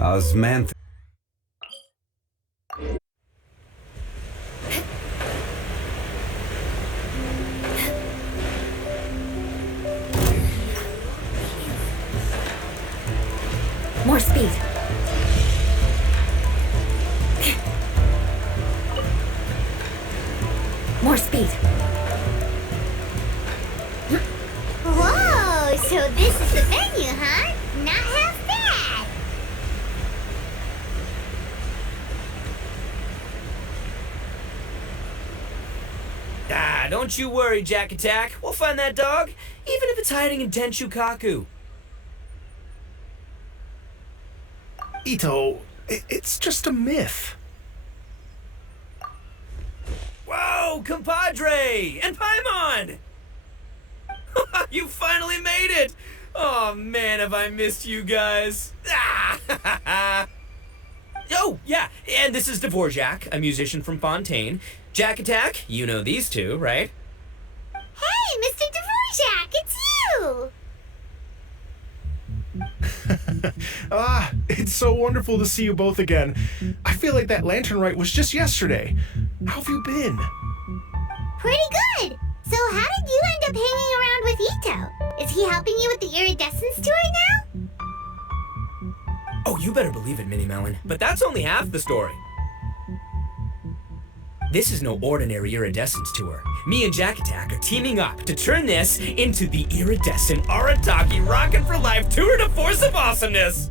Osmanth. More speed. More speed. Whoa, so this is the venue, huh? Not half bad. Ah, don't you worry, Jack Attack. We'll find that dog, even if it's hiding in Tenshukaku. Itto, it's just a myth. Whoa, compadre! And Paimon! You finally made it! Oh man, have I missed you guys. Oh, yeah, and this is Dvorak, a musician from Fontaine. Jack Attack, you know these two, right? Hey, Mr. Dvorak, it's you! It's so wonderful to see you both again. I feel like that lantern rite was just yesterday. How have you been? Pretty good. So how did you end up hanging around with Itto? Is he helping you with the Iridescence tour now? Oh, you better believe it, Minnie Melon. But that's only half the story. This is no ordinary Iridescence tour. Me and Jack Attack are teaming up to turn this into the Iridescent Arataki Rockin' for Life Tour de Force of Awesomeness!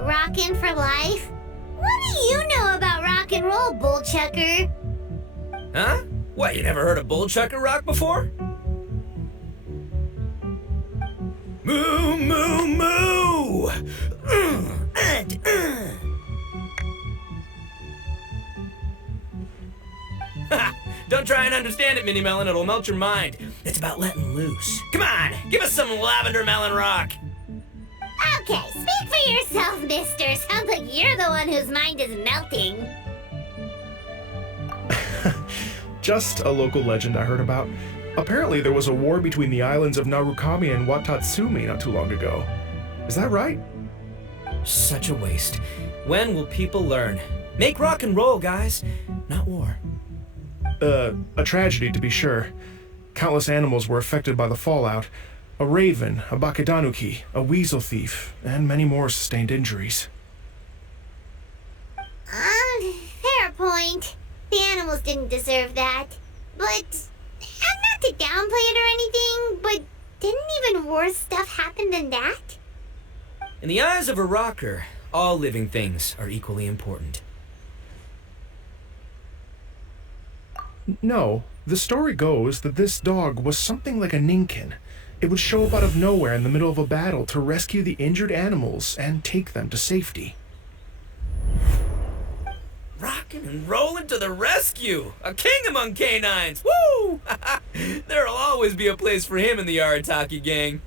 Rockin' for life? What do you know about rock and roll, bullchucker? Huh? What, you never heard of Bullchucker Rock before? Moo, moo, moo! Don't try and understand it, Minnie Melon. It'll melt your mind. It's about letting loose. Come on, give us some Lavender Melon Rock. Okay, speak for yourself, mister. Sounds like you're the one whose mind is melting. Just a local legend I heard about. Apparently there was a war between the islands of Narukami and Watatsumi not too long ago. Is that right? Such a waste. When will people learn? Make rock and roll, guys, not war. A tragedy to be sure. Countless animals were affected by the fallout. A raven, a bakedanuki, a weasel thief, and many more sustained injuries. Fair point. The animals didn't deserve that. But, not to downplay it or anything, but didn't even worse stuff happen than that? In the eyes of a rocker, all living things are equally important. No, the story goes that this dog was something like a ninkin. It would show up out of nowhere in the middle of a battle to rescue the injured animals and take them to safety. Rockin' and rollin' to the rescue! A king among canines! Woo! There'll always be a place for him in the Arataki gang.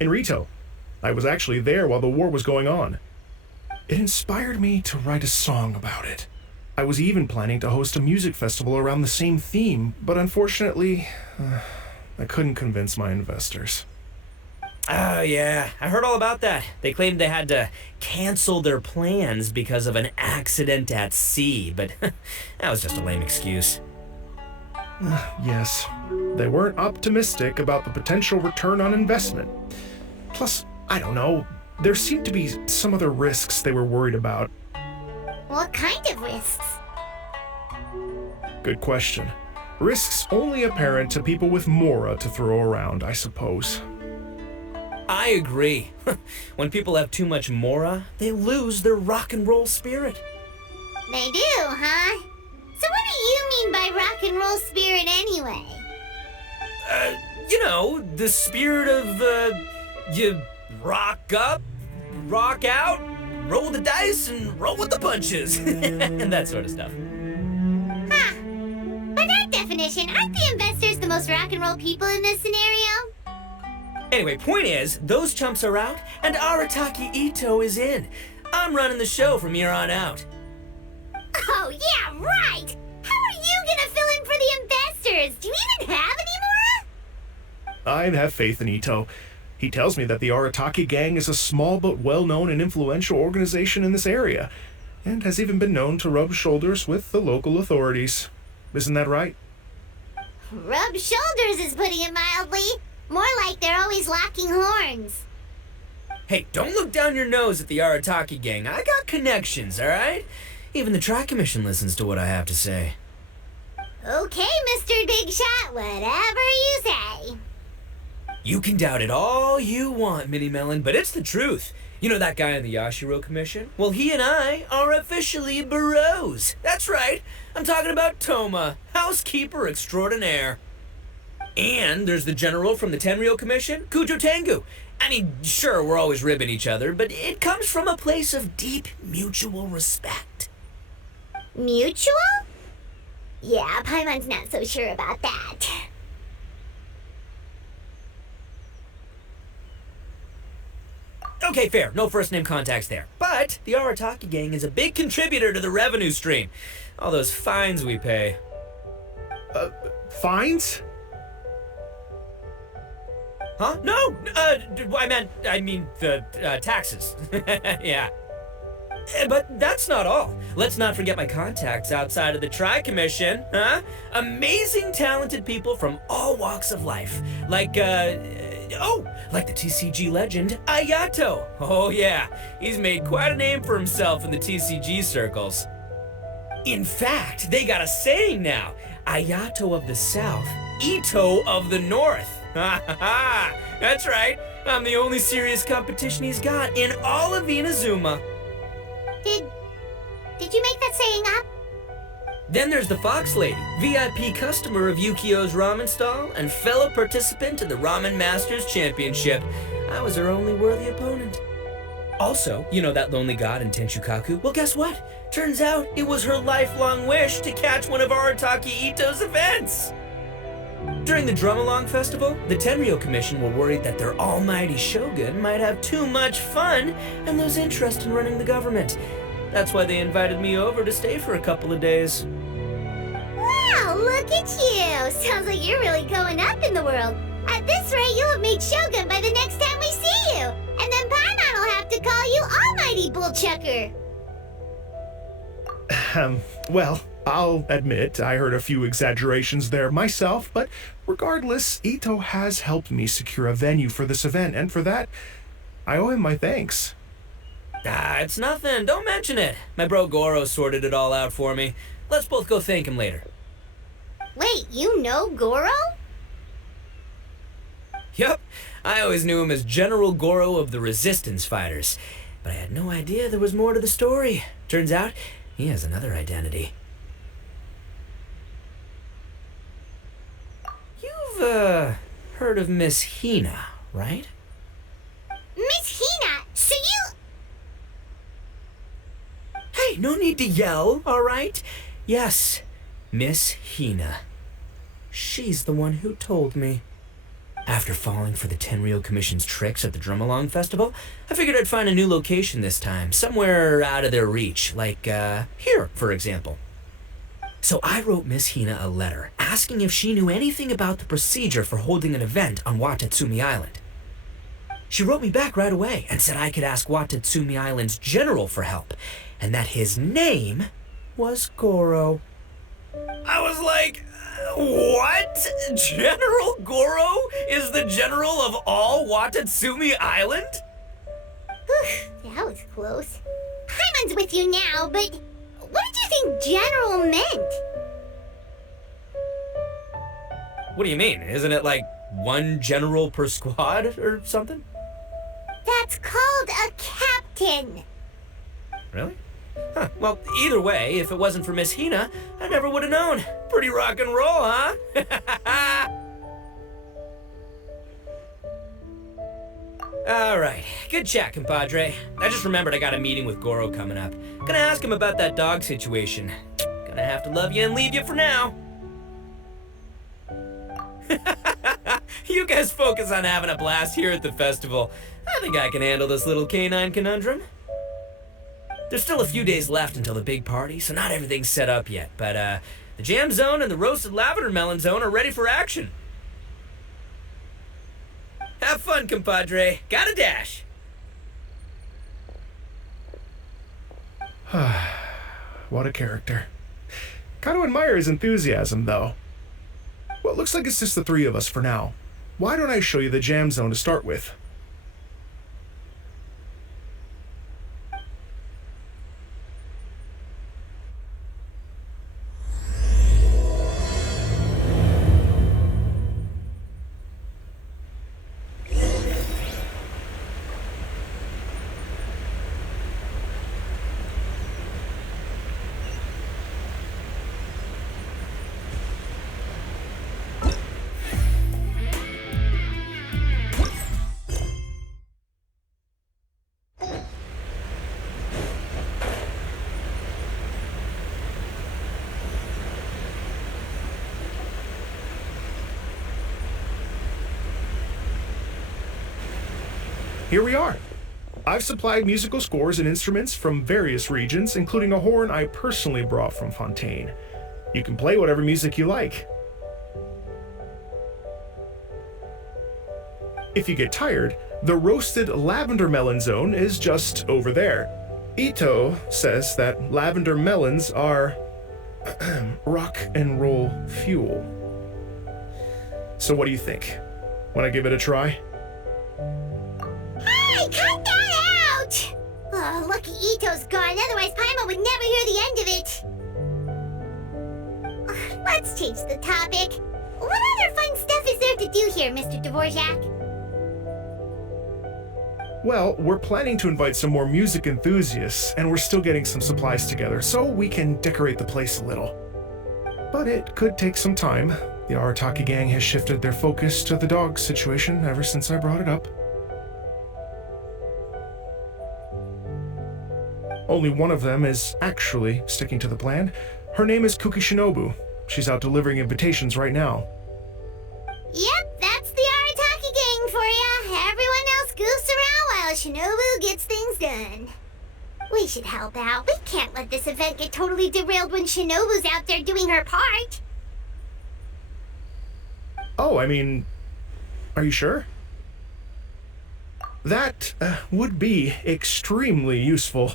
In Rito, I was actually there while the war was going on. It inspired me to write a song about it. I was even planning to host a music festival around the same theme, but unfortunately, I couldn't convince my investors. Oh, yeah. I heard all about that. They claimed they had to cancel their plans because of an accident at sea, but that was just a lame excuse. Yes, they weren't optimistic about the potential return on investment. Plus, I don't know, there seemed to be some other risks they were worried about. What kind of risks? Good question. Risks only apparent to people with mora to throw around, I suppose. I agree. When people have too much mora, they lose their rock and roll spirit. They do, huh? So what do you mean by rock and roll spirit anyway? The spirit of, you rock up, rock out, roll the dice, and roll with the punches. And that sort of stuff. Huh. By that definition, aren't the investors the most rock and roll people in this scenario? Anyway, point is, those chumps are out, and Arataki Itto is in. I'm running the show from here on out. Oh, yeah, right! How are you gonna fill in for the investors? Do you even have any more? I have faith in Itto. He tells me that the Arataki gang is a small but well-known and influential organization in this area, and has even been known to rub shoulders with the local authorities. Isn't that right? Rub shoulders is putting it mildly. More like they're always locking horns. Hey, don't look down your nose at the Arataki gang. I got connections, alright? Even the Tri-Commission listens to what I have to say. Okay, Mr. Big Shot, whatever you say. You can doubt it all you want, Mini Melon, but it's the truth. You know that guy in the Yashiro Commission? Well, he and I are officially bros. That's right. I'm talking about Toma, housekeeper extraordinaire. And there's the general from the Tenryo Commission, Kujo Tengu. I mean, sure, we're always ribbing each other, but it comes from a place of deep mutual respect. Mutual? Yeah, Paimon's not so sure about that. Okay, fair. No first-name contacts there. But the Arataki gang is a big contributor to the revenue stream. All those fines we pay. Fines? Huh? No! I mean the taxes. Yeah. But that's not all. Let's not forget my contacts outside of the Tri-Commission, huh? Amazing, talented people from all walks of life. Like the TCG legend, Ayato. Oh yeah, he's made quite a name for himself in the TCG circles. In fact, they got a saying now. Ayato of the South, Itto of the North. Ha ha ha! That's right. I'm the only serious competition he's got in all of Inazuma. Did you make that saying up? Then there's the Fox Lady, VIP customer of Yukio's ramen stall and fellow participant in the Ramen Masters Championship. I was her only worthy opponent. Also, you know that lonely god in Tenchukaku? Well, guess what? Turns out it was her lifelong wish to catch one of Arataki Itto's events. During the Drum-Along Festival, the Tenryo Commission were worried that their almighty shogun might have too much fun and lose interest in running the government. That's why they invited me over to stay for a couple of days. Wow, look at you! Sounds like you're really going up in the world. At this rate, you'll have made shogun by the next time we see you. And then Paimon will have to call you Almighty Bullchucker. Well, I'll admit I heard a few exaggerations there myself, but regardless, Itto has helped me secure a venue for this event, and for that, I owe him my thanks. It's nothing. Don't mention it. My bro Goro sorted it all out for me. Let's both go thank him later. Wait, you know Goro? Yup. I always knew him as General Goro of the Resistance Fighters, but I had no idea there was more to the story. Turns out, he has another identity. You've, heard of Miss Hina, right? Miss Hina, so you... Hey, no need to yell, all right? Yes, Miss Hina. She's the one who told me. After falling for the Tenryo Commission's tricks at the Drum-Along Festival, I figured I'd find a new location this time, somewhere out of their reach, like, here, for example. So I wrote Miss Hina a letter, asking if she knew anything about the procedure for holding an event on Watatsumi Island. She wrote me back right away and said I could ask Watatsumi Island's general for help, and that his name was Goro. I was like, what? General Goro is the general of all Watatsumi Island? Whew, that was close. Paimon's with you now, but what did you think general meant? What do you mean? Isn't it like one general per squad or something? That's called a captain. Really? Huh. Well, either way, if it wasn't for Miss Hina, I never would have known. Pretty rock and roll, huh? All right. Good chat, compadre. I just remembered I got a meeting with Goro coming up. Gonna ask him about that dog situation. Gonna have to love you and leave you for now. You guys focus on having a blast here at the festival. I think I can handle this little canine conundrum. There's still a few days left until the big party, so not everything's set up yet, but the jam zone and the roasted lavender melon zone are ready for action. Have fun, compadre. Gotta dash. What a character. Gotta admire his enthusiasm, though. Well, it looks like it's just the three of us for now. Why don't I show you the jam zone to start with? Here we are. I've supplied musical scores and instruments from various regions, including a horn I personally brought from Fontaine. You can play whatever music you like. If you get tired, the roasted lavender melon zone is just over there. Itto says that lavender melons are rock and roll fuel. So what do you think? Want to give it a try? Hey, cut that out! Oh, lucky Itto's gone, otherwise Paimon would never hear the end of it. Let's change the topic. What other fun stuff is there to do here, Mr. Dvorak? Well, we're planning to invite some more music enthusiasts, and we're still getting some supplies together, so we can decorate the place a little. But it could take some time. The Arataki gang has shifted their focus to the dog situation ever since I brought it up. Only one of them is actually sticking to the plan. Her name is Kuki Shinobu. She's out delivering invitations right now. Yep, that's the Arataki gang for ya. Everyone else goofs around while Shinobu gets things done. We should help out. We can't let this event get totally derailed when Shinobu's out there doing her part. Oh, I mean, are you sure? That would be extremely useful.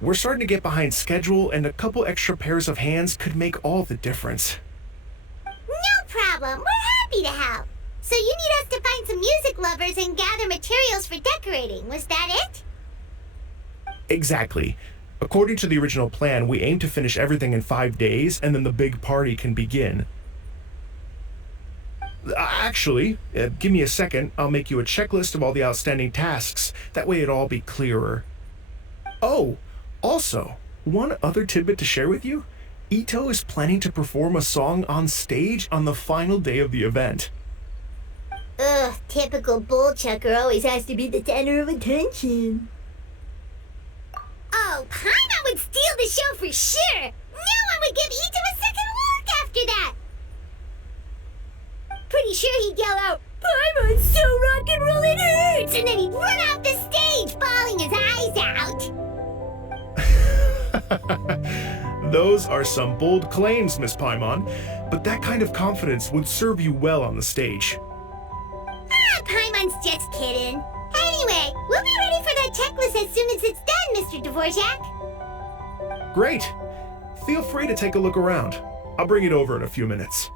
We're starting to get behind schedule, and a couple extra pairs of hands could make all the difference. No problem. We're happy to help. So you need us to find some music lovers and gather materials for decorating. Was that it? Exactly. According to the original plan, we aim to finish everything in 5 days, and then the big party can begin. Actually, give me a second. I'll make you a checklist of all the outstanding tasks. That way it'll all be clearer. Oh, also, one other tidbit to share with you. Itto is planning to perform a song on stage on the final day of the event. Ugh, typical bullchucker always has to be the center of attention. Oh, Paimon would steal the show for sure! No one would give Itto a second look after that! Pretty sure he'd yell out, "Paimon's so rock and roll it hurts!" And then he'd run off the stage, bawling his eyes out! Those are some bold claims, Miss Paimon, but that kind of confidence would serve you well on the stage. Ah, Paimon's just kidding. Anyway, we'll be ready for that checklist as soon as it's done, Mr. Dvorak. Great. Feel free to take a look around. I'll bring it over in a few minutes.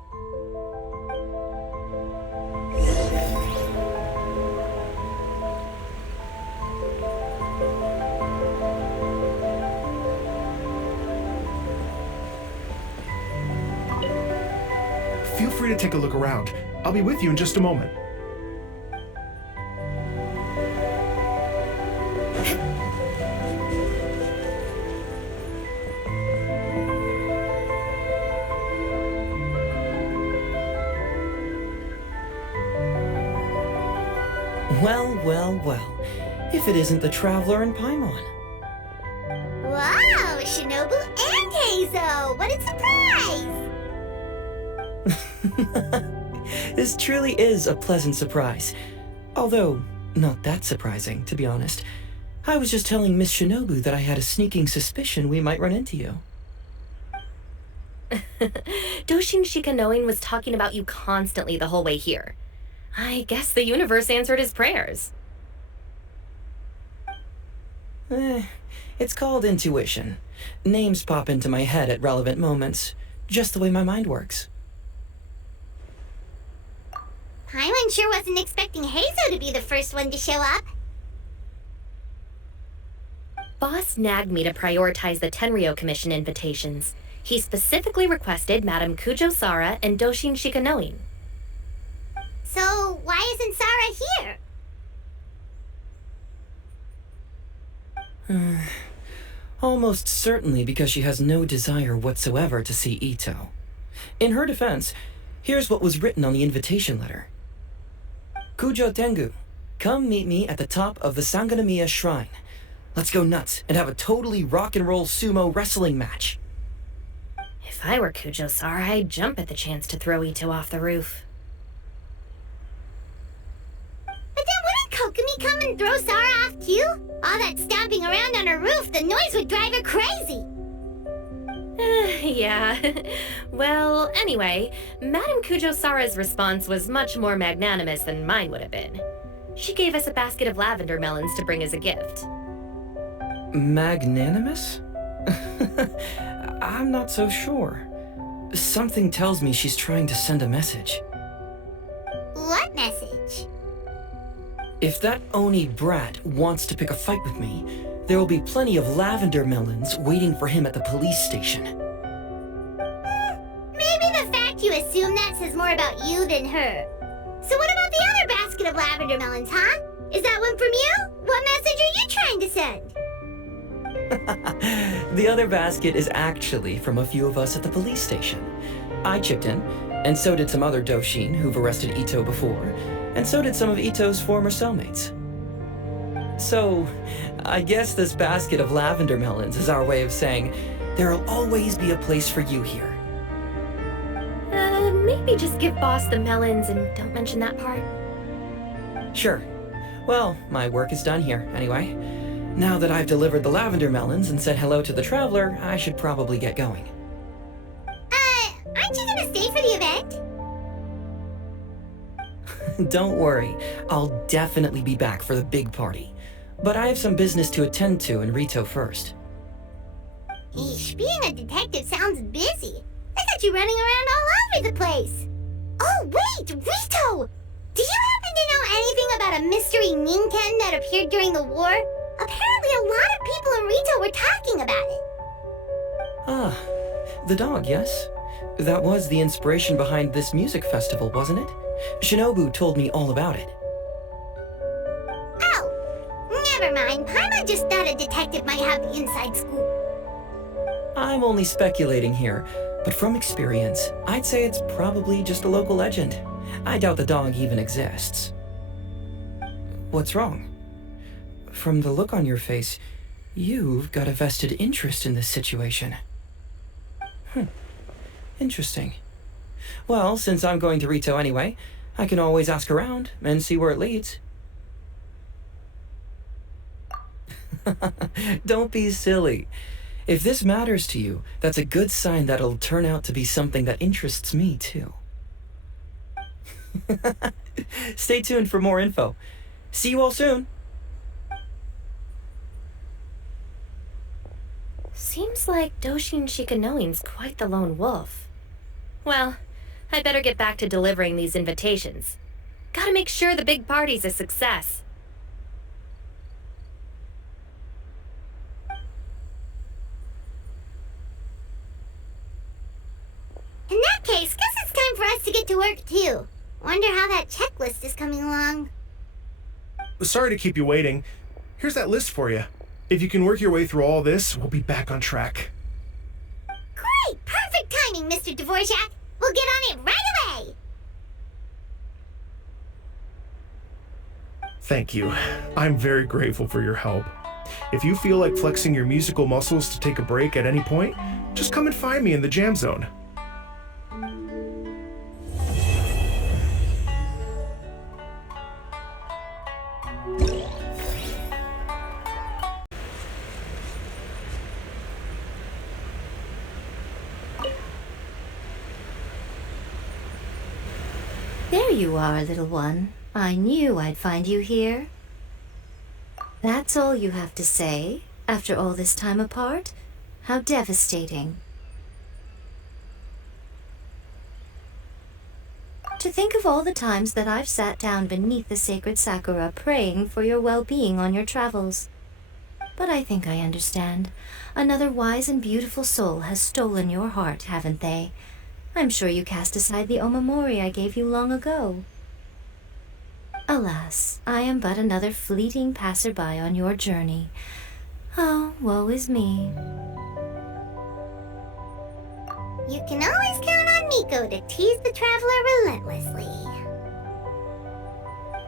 Feel free to take a look around. I'll be with you in just a moment. Well, well, well. If it isn't the Traveler and Paimon. Wow, Shinobu and Heizo! What a surprise! This truly is a pleasant surprise. Although, not that surprising, to be honest. I was just telling Miss Shinobu that I had a sneaking suspicion we might run into you. Doshin Shikanoin was talking about you constantly the whole way here. I guess the universe answered his prayers. It's called intuition. Names pop into my head at relevant moments, just the way my mind works. Paimon sure wasn't expecting Heizo to be the first one to show up. Boss nagged me to prioritize the Tenryou Commission invitations. He specifically requested Madame Kujo-Sara and Doshin Shikanoin. So, why isn't Sara here? Almost certainly because she has no desire whatsoever to see Itto. In her defense, here's what was written on the invitation letter. Kujo Tengu, come meet me at the top of the Sangonomiya Shrine. Let's go nuts and have a totally rock and roll sumo wrestling match. If I were Kujo-Sara, I'd jump at the chance to throw Itto off the roof. But then wouldn't Kokomi come and throw Sara off too? All that stomping around on her roof, the noise would drive her crazy. Yeah. Well, anyway, Madame Kujo-Sara's response was much more magnanimous than mine would have been. She gave us a basket of lavender melons to bring as a gift. Magnanimous? I'm not so sure. Something tells me she's trying to send a message. What message? If that Oni brat wants to pick a fight with me, there will be plenty of lavender melons waiting for him at the police station. Maybe the fact you assume that says more about you than her. So what about the other basket of lavender melons, huh? Is that one from you? What message are you trying to send? The other basket is actually from a few of us at the police station. I chipped in, and so did some other Doshin who've arrested Itto before, and so did some of Itto's former cellmates. So, I guess this basket of lavender melons is our way of saying, there'll always be a place for you here. Maybe just give Boss the melons and don't mention that part. Sure. Well, my work is done here, anyway. Now that I've delivered the lavender melons and said hello to the traveler, I should probably get going. Aren't you gonna stay for the event? Don't worry, I'll definitely be back for the big party. But I have some business to attend to in Rito first. Eesh, being a detective sounds busy. I got you running around all over the place. Oh, wait, Rito! Do you happen to know anything about a mystery Ninken that appeared during the war? Apparently a lot of people in Rito were talking about it. Ah, the dog, yes? That was the inspiration behind this music festival, wasn't it? Shinobu told me all about it. Oh, never mind. Paimon just thought a detective might have the inside scoop. I'm only speculating here, but from experience, I'd say it's probably just a local legend. I doubt the dog even exists. What's wrong? From the look on your face, you've got a vested interest in this situation. Interesting. Well, since I'm going to Rito anyway, I can always ask around and see where it leads. Don't be silly. If this matters to you, that's a good sign that it'll turn out to be something that interests me, too. Stay tuned for more info. See you all soon. Seems like Doshin Shikanoin's quite the lone wolf. Well, I'd better get back to delivering these invitations. Gotta make sure the big party's a success. In that case, guess it's time for us to get to work too. Wonder how that checklist is coming along. Sorry to keep you waiting. Here's that list for you. If you can work your way through all this, we'll be back on track. Great! Perfect timing, Mr. Dvorak! We'll get on it right away! Thank you. I'm very grateful for your help. If you feel like flexing your musical muscles to take a break at any point, just come and find me in the jam zone. There you are, little one. I knew I'd find you here. That's all you have to say, after all this time apart? How devastating. To think of all the times that I've sat down beneath the sacred sakura praying for your well-being on your travels. But I think I understand. Another wise and beautiful soul has stolen your heart, haven't they? I'm sure you cast aside the omamori I gave you long ago. Alas, I am but another fleeting passerby on your journey. Oh, woe is me. You can always count on Miko to tease the traveler relentlessly.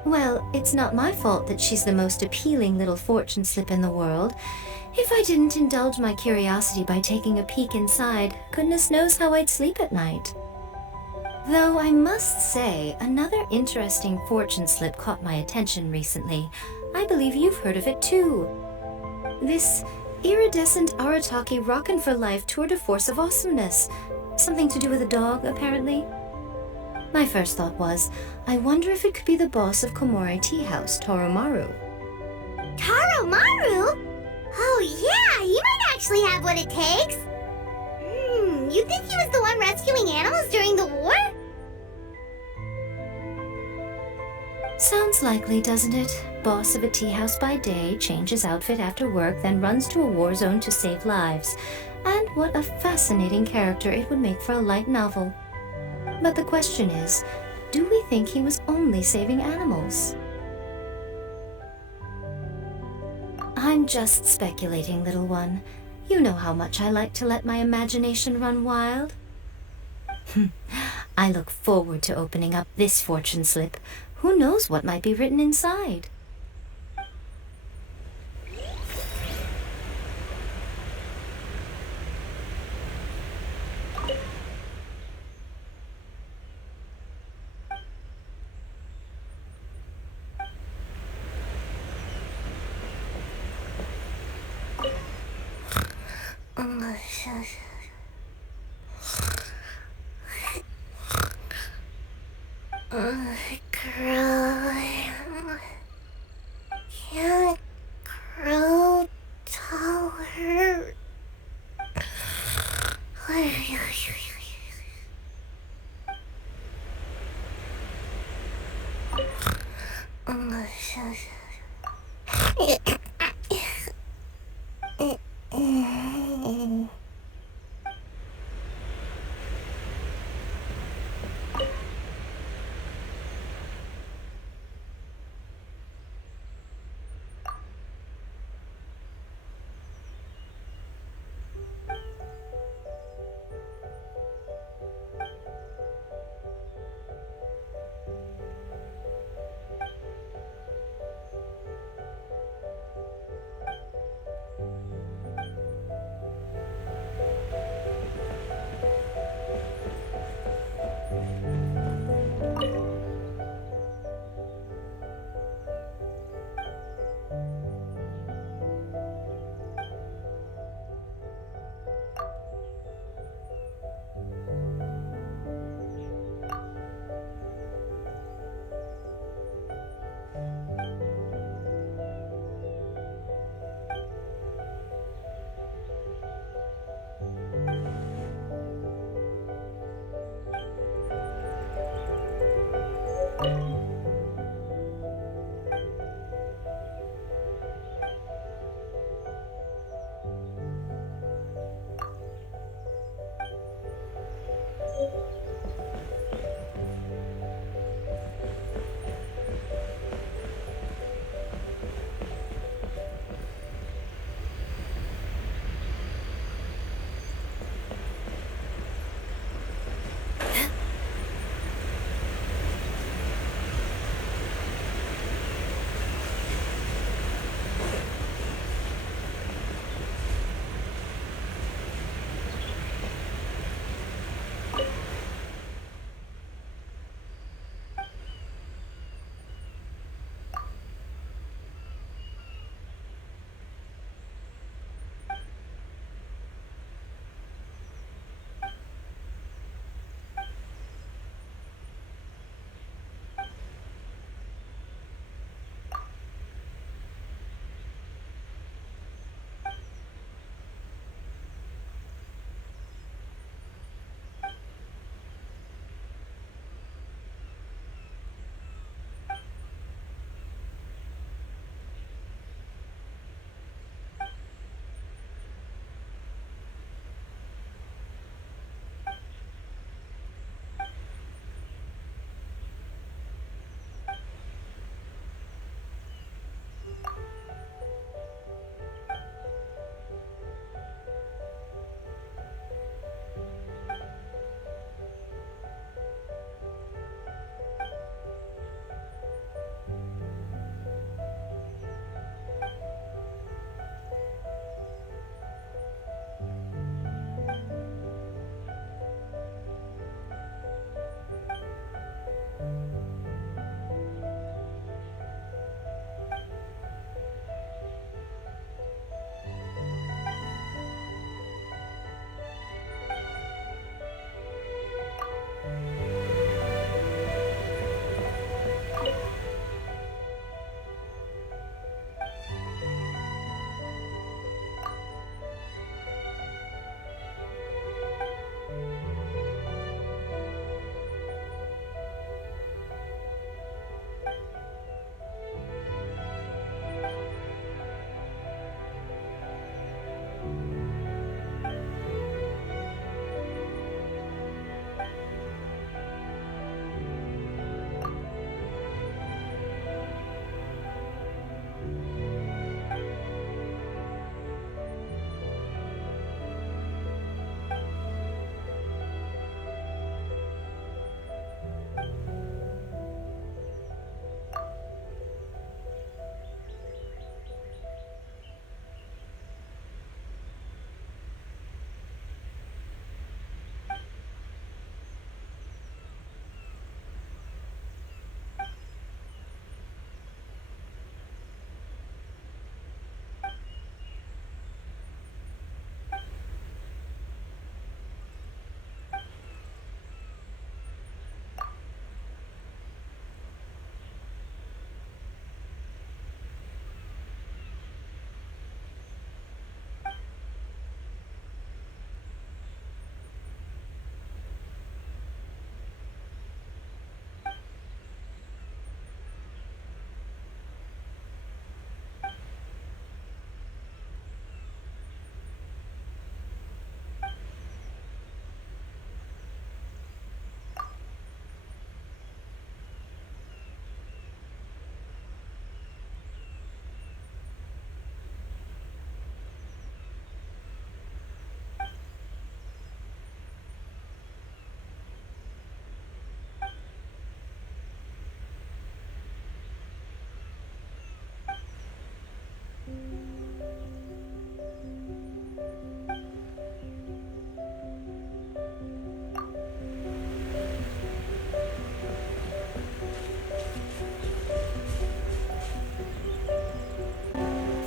Well, it's not my fault that she's the most appealing little fortune slip in the world. If I didn't indulge my curiosity by taking a peek inside, goodness knows how I'd sleep at night. Though I must say, another interesting fortune slip caught my attention recently. I believe you've heard of it too. This iridescent Arataki Rockin' for Life tour de force of awesomeness. Something to do with a dog, apparently. My first thought was, I wonder if it could be the boss of Komore Tea House, Toromaru. Taromaru? Oh yeah, he might actually have what it takes. You think he was the one rescuing animals during the war? Sounds likely, doesn't it? Boss of a tea house by day, changes outfit after work, then runs to a war zone to save lives. And what a fascinating character it would make for a light novel. But the question is, do we think he was only saving animals? I'm just speculating, little one. You know how much I like to let my imagination run wild. I look forward to opening up this fortune slip. Who knows what might be written inside? Can't grow taller.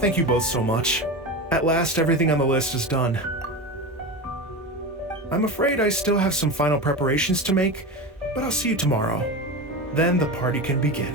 Thank you both so much. At last, everything on the list is done. I'm afraid I still have some final preparations to make, but I'll see you tomorrow. Then the party can begin.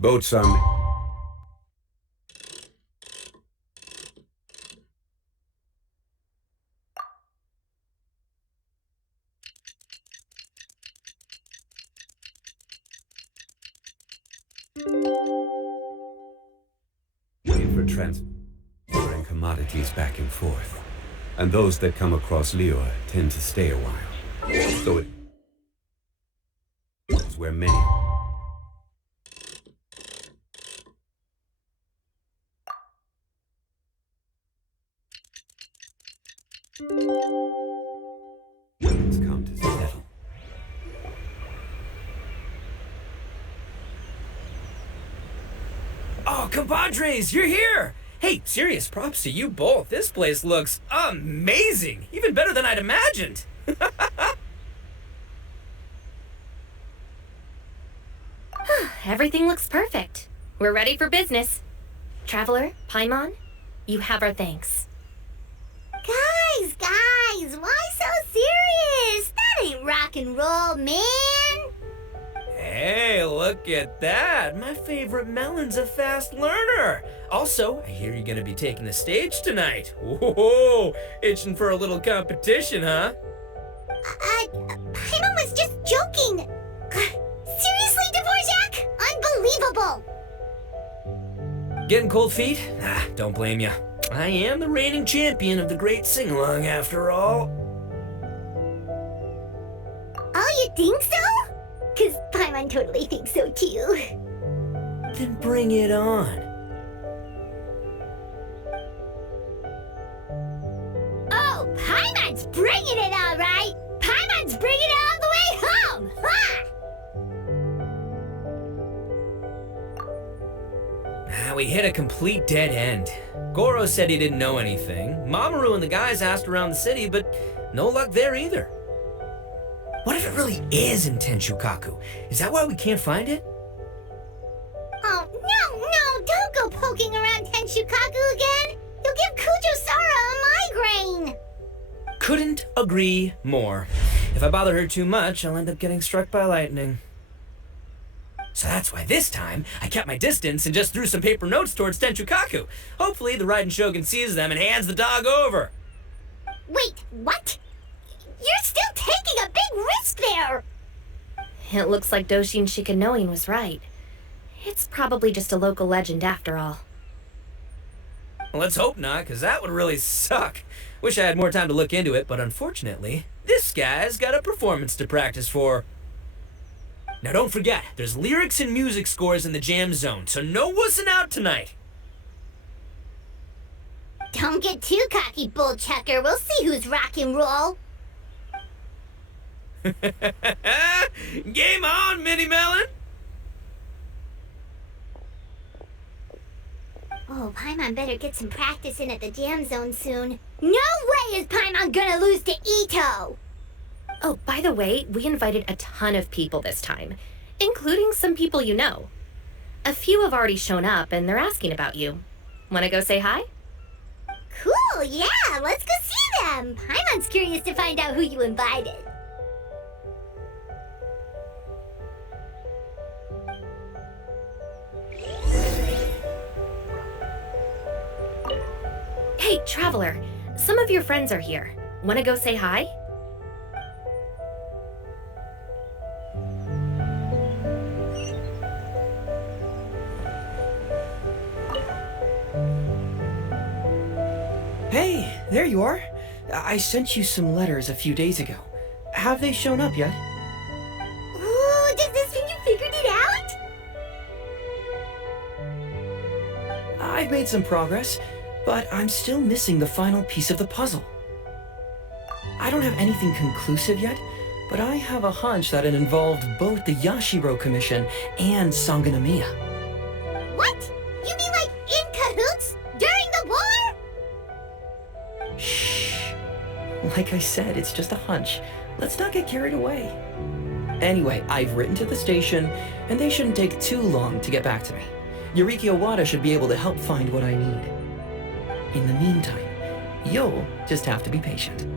Boatswain. For transferring commodities back and forth, and those that come across Lire tend to stay a while. So it is where many come to settle. Oh, compadres, you're here! Hey, serious props to you both. This place looks amazing! Even better than I'd imagined! Everything looks perfect. We're ready for business. Traveler, Paimon, you have our thanks. Guys, why so serious? That ain't rock and roll, man. Hey, look at that! My favorite melon's a fast learner! Also, I hear you're gonna be taking the stage tonight. Whoa, itching for a little competition, huh? Paimon was just joking. Seriously, Dvorak? Unbelievable. Getting cold feet? Ah, don't blame ya. I am the reigning champion of the great sing-along, after all. Oh, you think so? 'Cause Paimon totally thinks so too. Then bring it on. Oh, Paimon's bringing it all right. Paimon's bringing it all the way home. Ha! We hit a complete dead end. Goro said he didn't know anything. Mamoru and the guys asked around the city, but no luck there either. What if it really is in Tenshukaku? Is that why we can't find it? Oh, no, don't go poking around Tenshukaku again. You'll give Kujo-Sara a migraine. Couldn't agree more. If I bother her too much, I'll end up getting struck by lightning. So that's why this time, I kept my distance and just threw some paper notes towards Tenshukaku. Hopefully the Raiden Shogun sees them and hands the dog over. Wait, what? You're still taking a big risk there! It looks like Doshin Shikanoin was right. It's probably just a local legend after all. Well, let's hope not, because that would really suck. Wish I had more time to look into it, but unfortunately, this guy's got a performance to practice for. Now don't forget, there's lyrics and music scores in the jam zone, so no wussing out tonight. Don't get too cocky, bullchucker. We'll see who's rock and roll. Game on, Mini Melon! Oh, Paimon better get some practice in at the jam zone soon. No way is Paimon gonna lose to Itto! Oh, by the way, we invited a ton of people this time, including some people you know. A few have already shown up and they're asking about you. Wanna go say hi? Cool, yeah, let's go see them. Paimon's curious to find out who you invited. Hey, Traveler, some of your friends are here. Wanna go say hi? Hey, there you are. I sent you some letters a few days ago. Have they shown up yet? Ooh, does this mean you figured it out? I've made some progress, but I'm still missing the final piece of the puzzle. I don't have anything conclusive yet, but I have a hunch that it involved both the Yashiro Commission and Sangonomiya. What? You mean like in cahoots? During the war? Shh. Like I said, it's just a hunch. Let's not get carried away. Anyway, I've written to the station, and they shouldn't take too long to get back to me. Yuriki Owada should be able to help find what I need. In the meantime, you'll just have to be patient.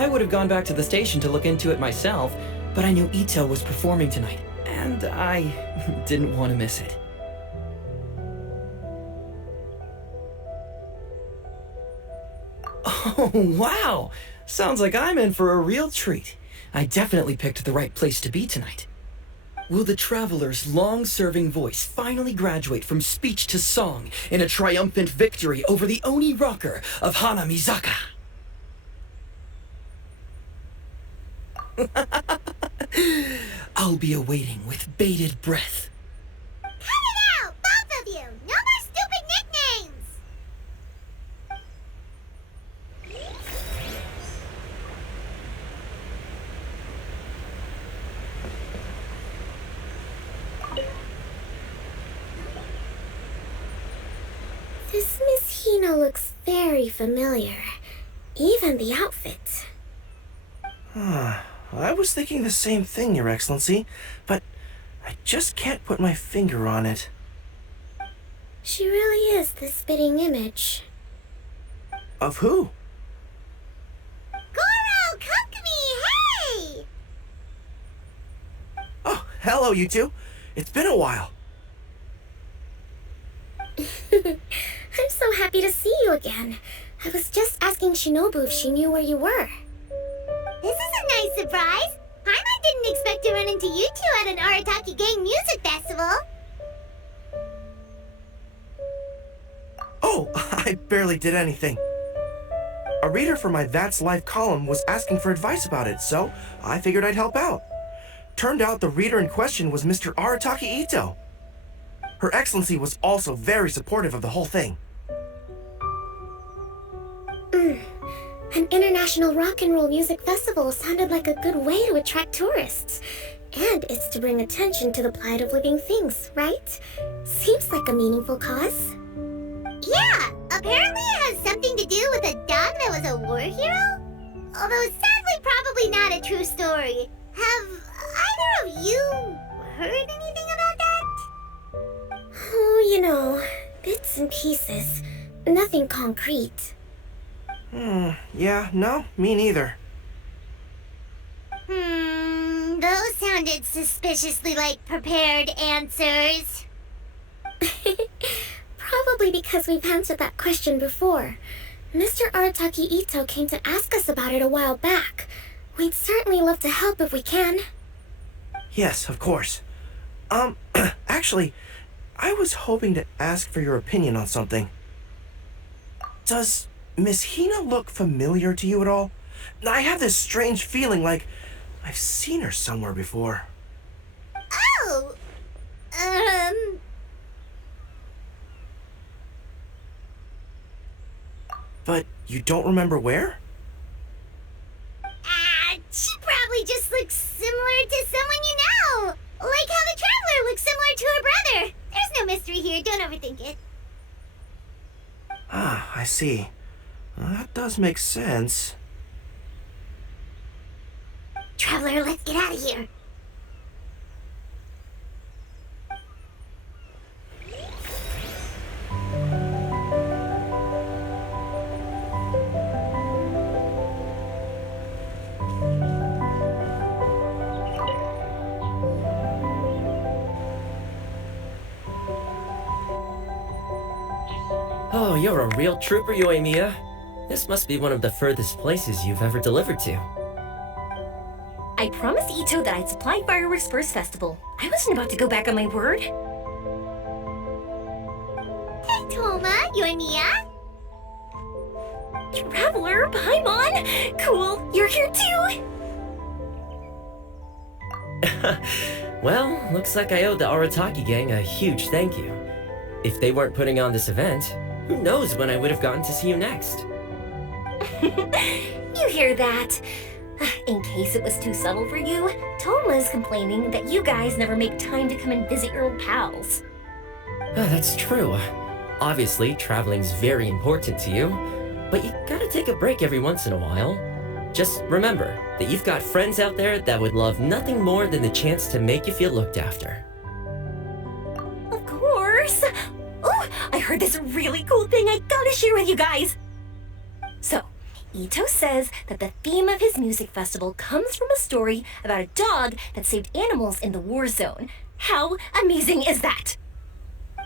I would have gone back to the station to look into it myself, but I knew Itto was performing tonight, and I didn't want to miss it. Oh, wow! Sounds like I'm in for a real treat. I definitely picked the right place to be tonight. Will the Traveler's long-serving voice finally graduate from speech to song in a triumphant victory over the Oni rocker of Hanamizaka? I'll be awaiting with bated breath. Cut it out, both of you! No more stupid nicknames! This Miss Hina looks very familiar. Even the outfit. I was thinking the same thing, Your Excellency, but I just can't put my finger on it. She really is the spitting image. Of who? Goro, come to me, hey! Oh, hello, you two. It's been a while. I'm so happy to see you again. I was just asking Shinobu if she knew where you were. This is a nice surprise. Paimon didn't expect to run into you two at an Arataki Gang music festival. Oh, I barely did anything. A reader for my That's Life column was asking for advice about it, so I figured I'd help out. Turned out the reader in question was Mr. Arataki Itto. Her Excellency was also very supportive of the whole thing. An international rock and roll music festival sounded like a good way to attract tourists. And it's to bring attention to the plight of living things, right? Seems like a meaningful cause. Yeah, apparently it has something to do with a dog that was a war hero? Although sadly probably not a true story. Have either of you heard anything about that? Oh, you know, bits and pieces. Nothing concrete. Yeah, no, me neither. Those sounded suspiciously like prepared answers. Probably because we've answered that question before. Mr. Arataki Itto came to ask us about it a while back. We'd certainly love to help if we can. Yes, of course. Actually, I was hoping to ask for your opinion on something. Does Miss Hina look familiar to you at all? I have this strange feeling like I've seen her somewhere before. Oh! But you don't remember where? She probably just looks similar to someone you know. Like how the Traveler looks similar to her brother. There's no mystery here, don't overthink it. Ah, I see. Well, that does make sense. Traveler, let's get out of here. Oh, you're a real trooper, Yae Miko. This must be one of the furthest places you've ever delivered to. I promised Itto that I'd supply fireworks for his festival. I wasn't about to go back on my word. Hey, Toma, Yae Miko. Traveler, Paimon! Cool, you're here too! Well, looks like I owed the Arataki Gang a huge thank you. If they weren't putting on this event, who knows when I would have gotten to see you next. You hear that? In case it was too subtle for you, Toma's complaining that you guys never make time to come and visit your old pals. That's true. Obviously, traveling's very important to you, but you gotta take a break every once in a while. Just remember that you've got friends out there that would love nothing more than the chance to make you feel looked after. Of course! Oh, I heard this really cool thing I gotta share with you guys! So, Itto says that the theme of his music festival comes from a story about a dog that saved animals in the war zone. How amazing is that?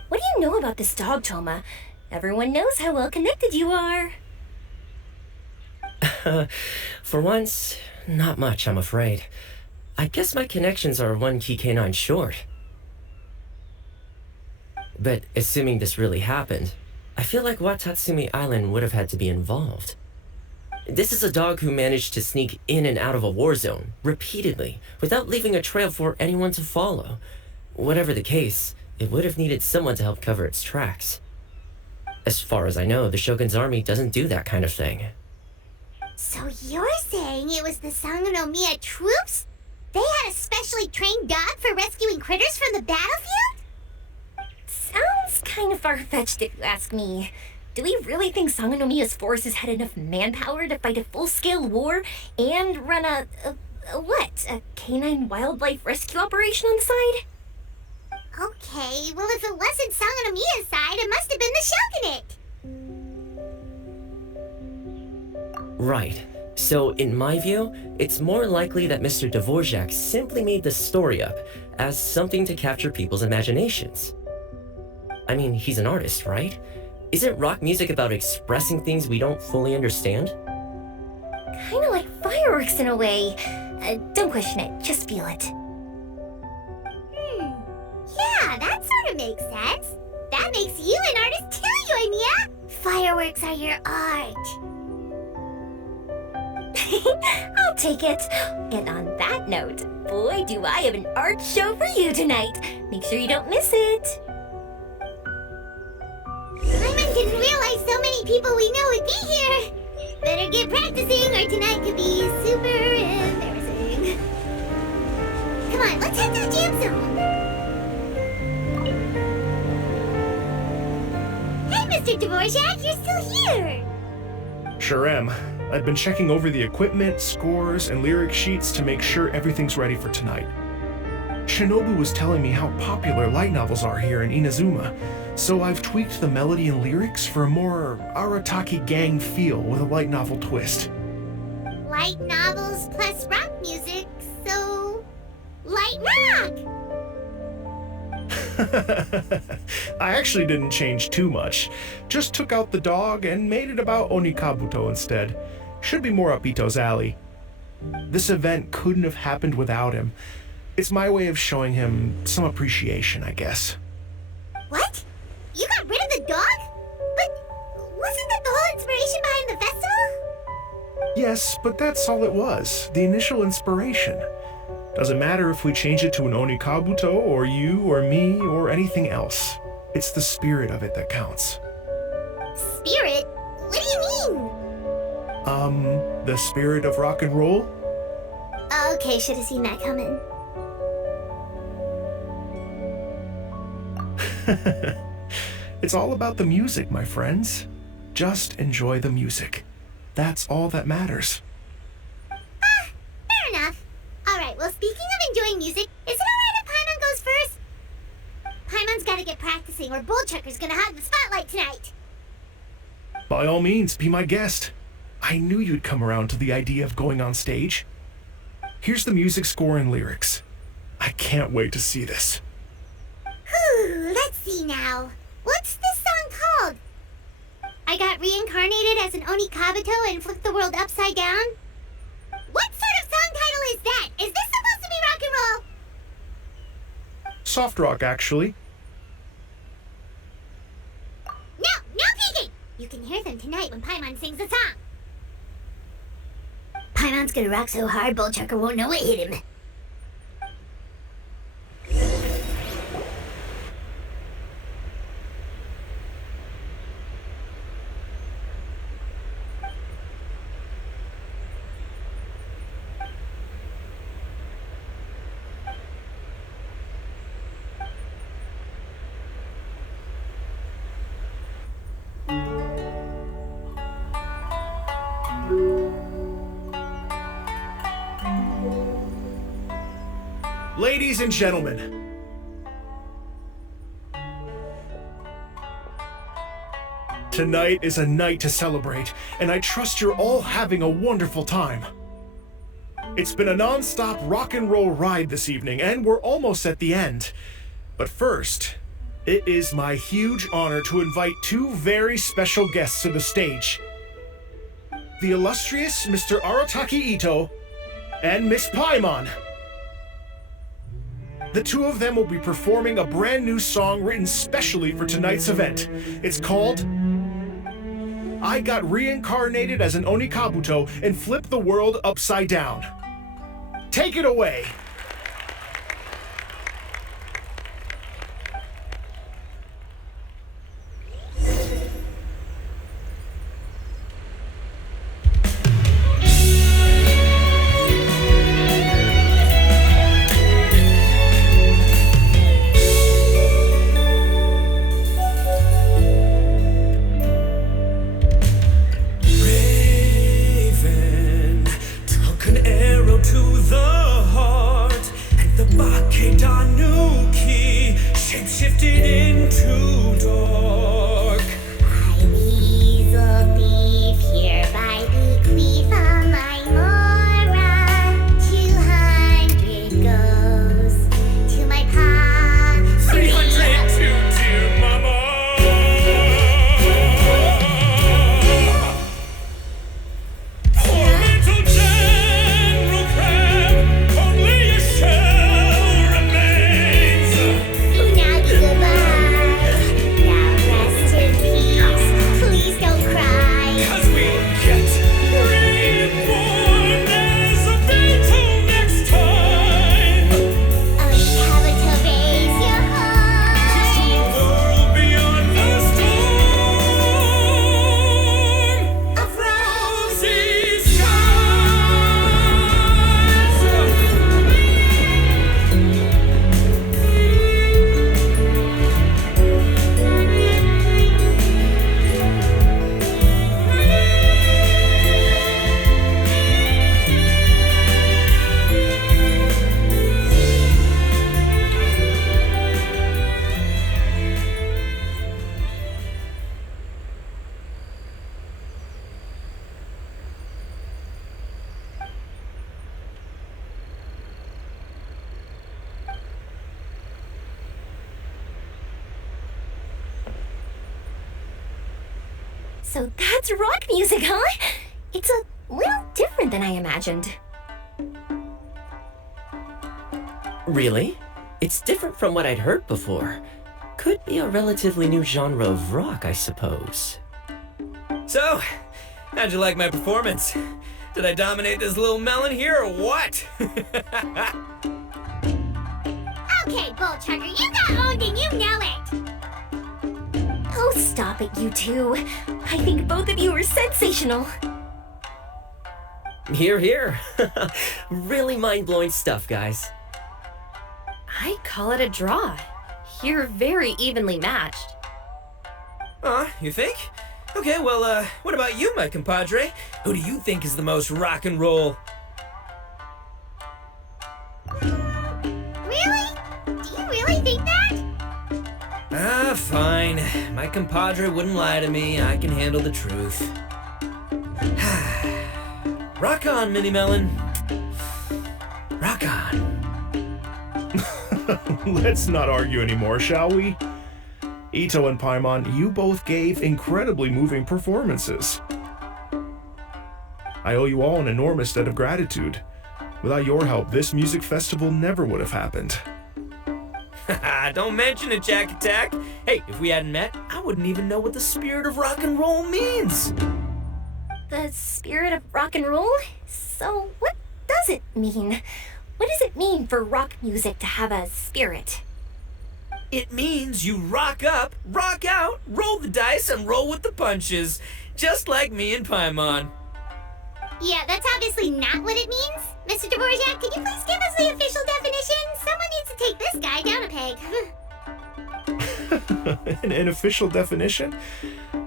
What do you know about this dog, Toma? Everyone knows how well connected you are. For once, not much, I'm afraid. I guess my connections are one key canine short. But assuming this really happened, I feel like Watatsumi Island would have had to be involved. This is a dog who managed to sneak in and out of a war zone, repeatedly, without leaving a trail for anyone to follow. Whatever the case, it would have needed someone to help cover its tracks. As far as I know, the Shogun's army doesn't do that kind of thing. So you're saying it was the Sangonomiya troops? They had a specially trained dog for rescuing critters from the battlefield? Sounds kind of far-fetched if you ask me. Do we really think Sangonomiya's forces had enough manpower to fight a full-scale war and run a canine wildlife rescue operation on the side? Okay, well if it wasn't Sangonomiya's side, it must have been the Shogunate. Right. So, in my view, it's more likely that Mr. Dvorak simply made the story up as something to capture people's imaginations. I mean, he's an artist, right? Isn't rock music about expressing things we don't fully understand? Kinda like fireworks in a way. Don't question it, just feel it. Yeah, that sort of makes sense. That makes you an artist too, Yoimiya. Fireworks are your art. I'll take it. And on that note, boy, do I have an art show for you tonight. Make sure you don't miss it. Paimon didn't realize so many people we know would be here. Better get practicing or tonight could be super embarrassing. Come on, let's head to the jam zone. Hey, Mr. Dvorak, you're still here. Sure am. I've been checking over the equipment, scores, and lyric sheets to make sure everything's ready for tonight. Shinobu was telling me how popular light novels are here in Inazuma, so I've tweaked the melody and lyrics for a more Arataki gang feel with a light novel twist. Light novels plus rock music, so light rock! I actually didn't change too much. Just took out the dog and made it about Onikabuto instead. Should be more up Ito's alley. This event couldn't have happened without him. It's my way of showing him some appreciation, I guess. What? You got rid of the dog? But wasn't that the whole inspiration behind the festival? Yes, but that's all it was. The initial inspiration. Doesn't matter if we change it to an Onikabuto, or you, or me, or anything else. It's the spirit of it that counts. Spirit? What do you mean? The spirit of rock and roll? Okay, should have seen that coming. It's all about the music, my friends. Just enjoy the music. That's all that matters. Fair enough. Alright, well speaking of enjoying music, is it alright if Paimon goes first? Paimon's gotta get practicing or Bullchucker's gonna hog the spotlight tonight. By all means, be my guest. I knew you'd come around to the idea of going on stage. Here's the music score and lyrics. I can't wait to see this. Whew, let's see now. What's this song called? I got reincarnated as an Onikabuto and flipped the world upside down? What sort of song title is that? Is this supposed to be rock and roll? Soft rock, actually. No peeking! You can hear them tonight when Paimon sings the song. Paimon's gonna rock so hard, Bullchucker won't know what hit him. Ladies and gentlemen, tonight is a night to celebrate, and I trust you're all having a wonderful time. It's been a non-stop rock and roll ride this evening, and we're almost at the end. But first, it is my huge honor to invite two very special guests to the stage. The illustrious Mr. Arataki Itto and Miss Paimon. The two of them will be performing a brand new song written specially for tonight's event. It's called I Got Reincarnated as an Onikabuto and Flipped the World Upside Down. Take it away. So that's rock music, huh? It's a little different than I imagined. Really? It's different from what I'd heard before. Could be a relatively new genre of rock, I suppose. So, how'd you like my performance? Did I dominate this little melon here or what? Okay, Bull Trucker, you got owned and you know it! Oh, stop it, you two. I think both of you are sensational. Hear, hear. Really mind-blowing stuff, guys. I call it a draw. You're very evenly matched. You think? Okay, well, what about you, my compadre? Who do you think is the most rock and roll? Really? Do you really think that? Fine. My compadre wouldn't lie to me. I can handle the truth. Rock on, Mini Melon. Rock on. Let's not argue anymore, shall we? Itto and Paimon, you both gave incredibly moving performances. I owe you all an enormous debt of gratitude. Without your help, this music festival never would have happened. Don't mention it, Jack Attack. Hey, if we hadn't met, I wouldn't even know what the spirit of rock and roll means. The spirit of rock and roll? So what does it mean? What does it mean for rock music to have a spirit? It means you rock up, rock out, roll the dice, and roll with the punches. Just like me and Paimon. Yeah, that's obviously not what it means. Mr. Dvorak, could you please give us the official definition? Someone needs to take this guy down a peg. An official definition?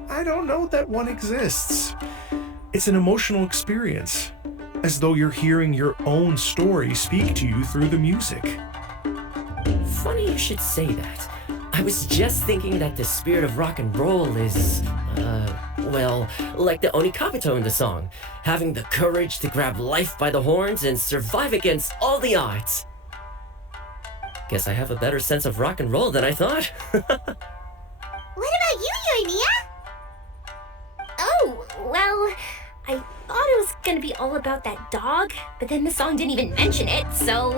I don't know that one exists. It's an emotional experience. as though you're hearing your own story speak to you through the music. Funny you should say that. I was just thinking that the spirit of rock and roll is, well, like the Onikapito in the song, having the courage to grab life by the horns and survive against all the odds. Guess I have a better sense of rock and roll than I thought. What about you, Yae Miko? Oh, well, I thought it was gonna be all about that dog, but then the song didn't even mention it, so,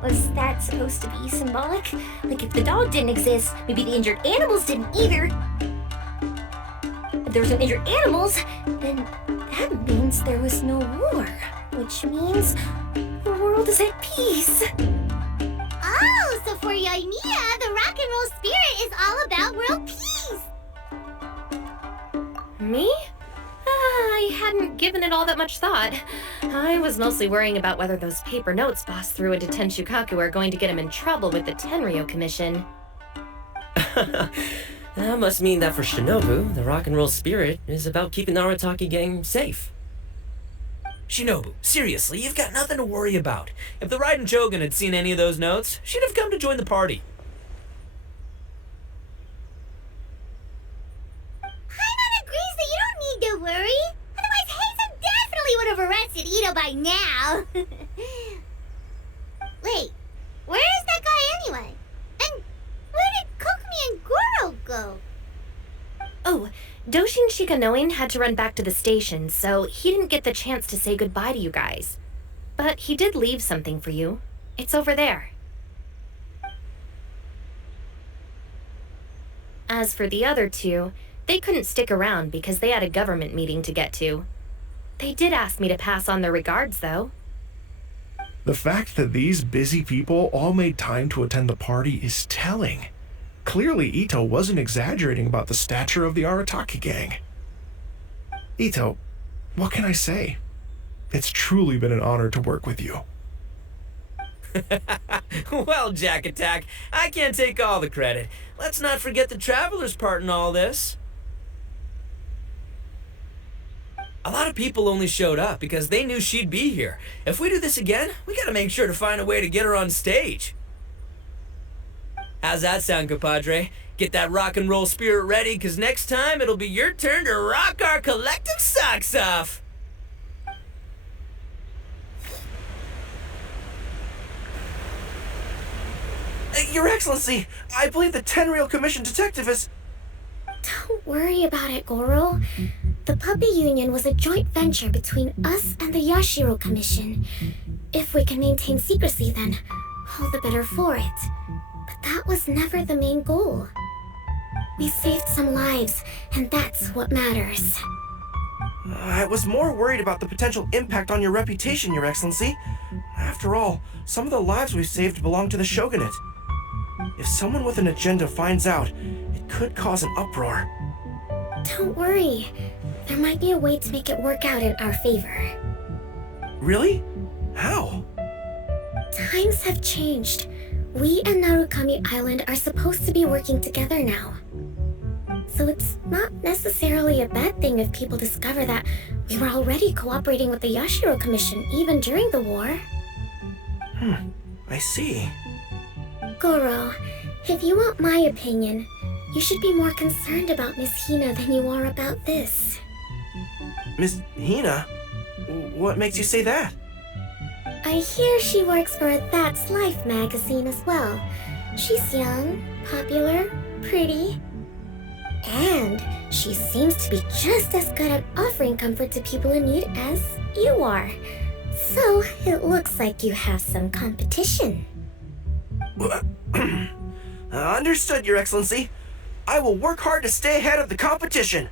was that supposed to be symbolic? Like, if the dog didn't exist, maybe the injured animals didn't either. If there was no injured animals, then that means there was no war, which means the world is at peace. Oh, so for Yae Miko, the rock and roll spirit is all about world peace. Me? I hadn't given it all that much thought. I was mostly worrying about whether those paper notes Boss threw into Tenshukaku are going to get him in trouble with the Tenryou Commission. That must mean that for Shinobu, the rock and roll spirit is about keeping the Arataki gang safe. Shinobu, seriously, you've got nothing to worry about. If the Raiden Shogun had seen any of those notes, she'd have come to join the party. Paimon agrees that you don't need to worry. Otherwise, Hazen definitely would have arrested Itto by now. Wait, where is that guy anyway? And where did Kokumi and Goro go? Oh, Doshin Shikanoin had to run back to the station, so he didn't get the chance to say goodbye to you guys. But he did leave something for you. It's over there. As for the other two, they couldn't stick around because they had a government meeting to get to. They did ask me to pass on their regards, though. The fact that these busy people all made time to attend the party is telling. Clearly, Itto wasn't exaggerating about the stature of the Arataki gang. Itto, what can I say? It's truly been an honor to work with you. Well, Jack Attack, I can't take all the credit. Let's not forget the Traveler's part in all this. A lot of people only showed up because they knew she'd be here. If we do this again, we gotta make sure to find a way to get her on stage. How's that sound, compadre? Get that rock and roll spirit ready, because next time it'll be your turn to rock our collective socks off. Your Excellency, I believe the Tenryou Commission detective is... Don't worry about it, Goro. The puppy union was a joint venture between us and the Yashiro Commission. If we can maintain secrecy, then all the better for it. But that was never the main goal. We saved some lives, and that's what matters. I was more worried about the potential impact on your reputation, Your Excellency. After all, some of the lives we've saved belong to the Shogunate. If someone with an agenda finds out, it could cause an uproar. Don't worry. There might be a way to make it work out in our favor. Really? How? Times have changed. We and Narukami Island are supposed to be working together now. So it's not necessarily a bad thing if people discover that we were already cooperating with the Yashiro Commission even during the war. I see. Goro, if you want my opinion, you should be more concerned about Miss Hina than you are about this. Miss Hina? What makes you say that? I hear she works for a That's Life magazine as well. She's young, popular, pretty, and she seems to be just as good at offering comfort to people in need as you are. So it looks like you have some competition. Understood, Your Excellency. I will work hard to stay ahead of the competition.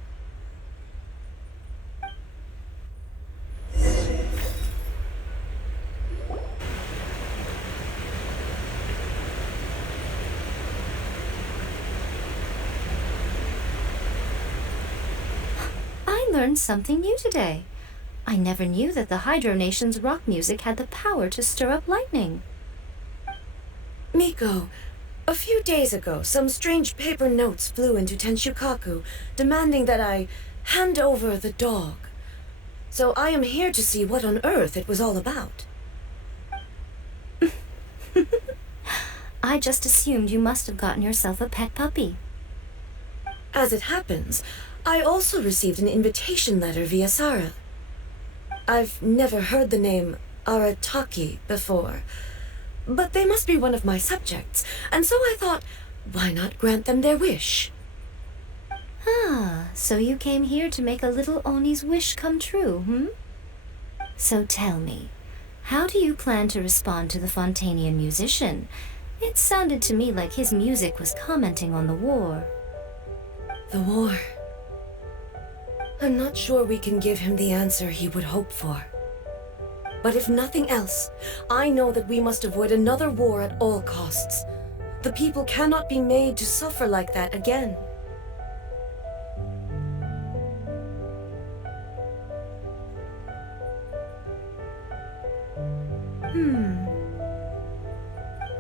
I learned something new today. I never knew that the Hydro Nation's rock music had the power to stir up lightning. Miko, a few days ago, some strange paper notes flew into Tenshukaku, demanding that I hand over the dog. So I am here to see what on earth it was all about. I just assumed you must have gotten yourself a pet puppy. As it happens, I also received an invitation letter via Sara. I've never heard the name Arataki before, but they must be one of my subjects, and so I thought, why not grant them their wish? Ah, so you came here to make a little Oni's wish come true, hmm? So tell me, how do you plan to respond to the Fontanian musician? It sounded to me like his music was commenting on the war. The war. I'm not sure we can give him the answer he would hope for. But if nothing else, I know that we must avoid another war at all costs. The people cannot be made to suffer like that again.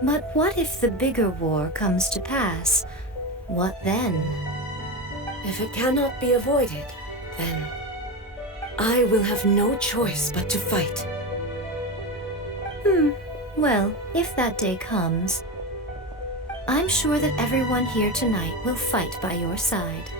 But what if the bigger war comes to pass? What then? If it cannot be avoided, then I will have no choice but to fight. Well, if that day comes, I'm sure that everyone here tonight will fight by your side.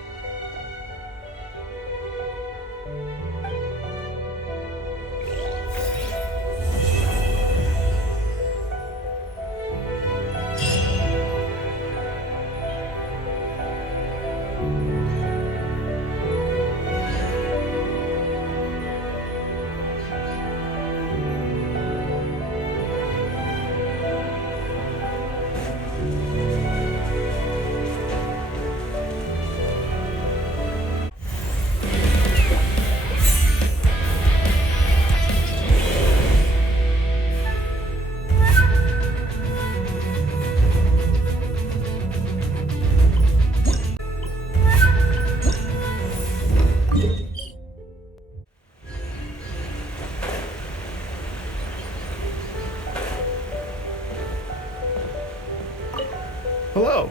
Hello.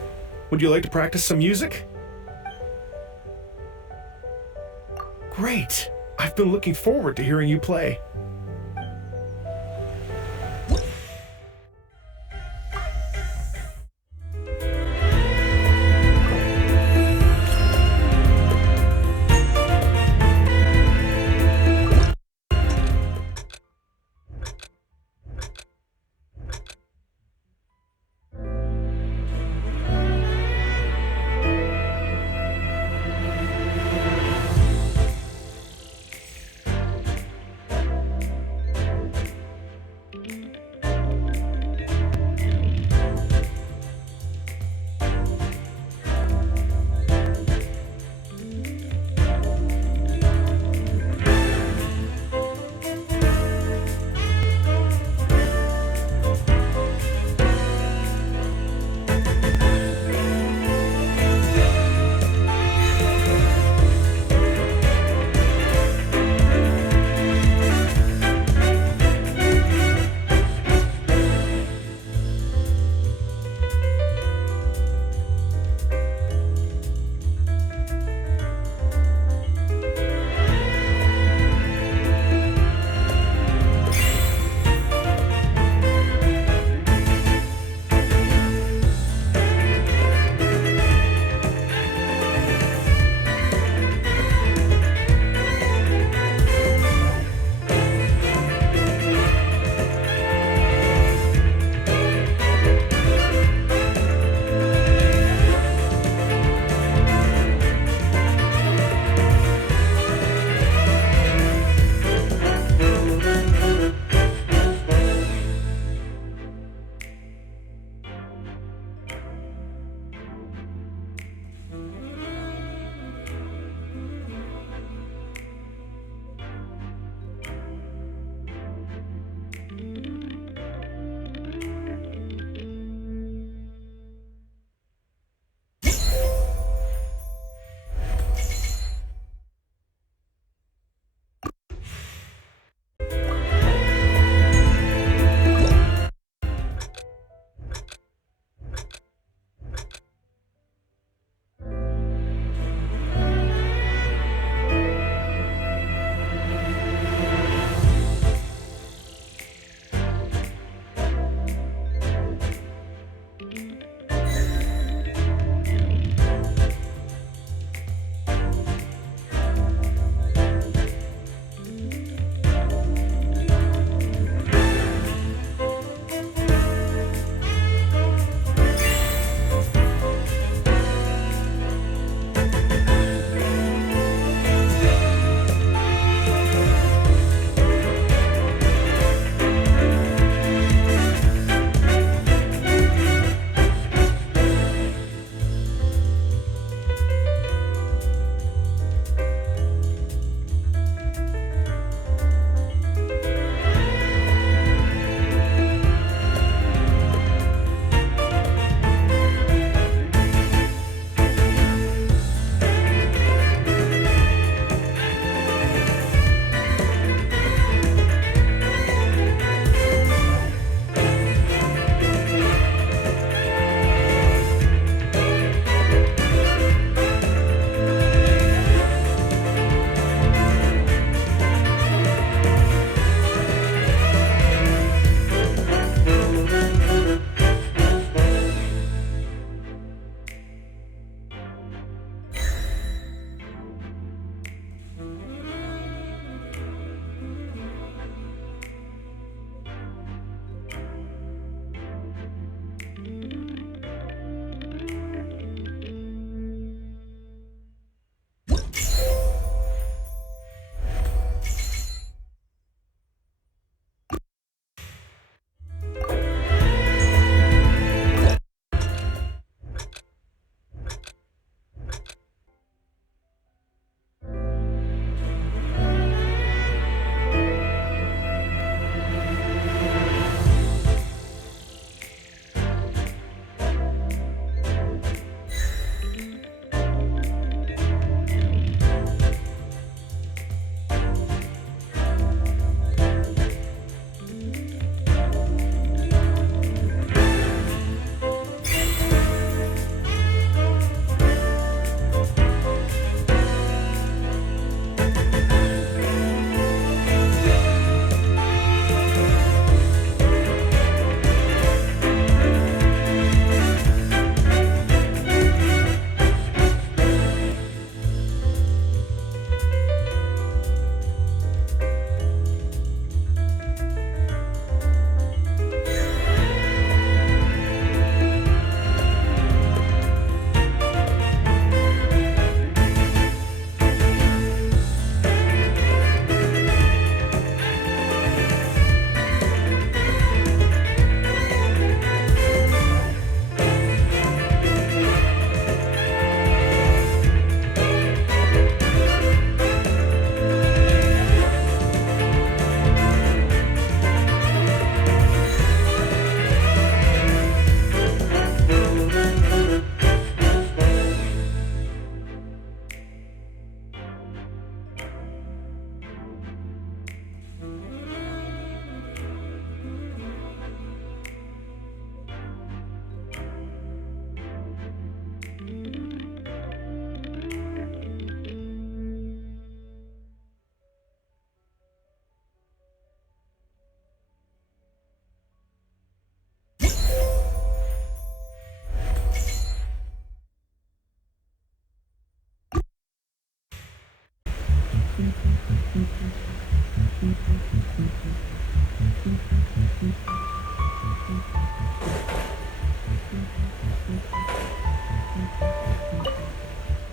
Would you like to practice some music? Great. I've been looking forward to hearing you play.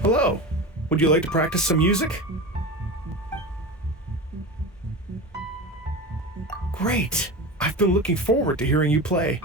Hello. Would you like to practice some music? Great. I've been looking forward to hearing you play.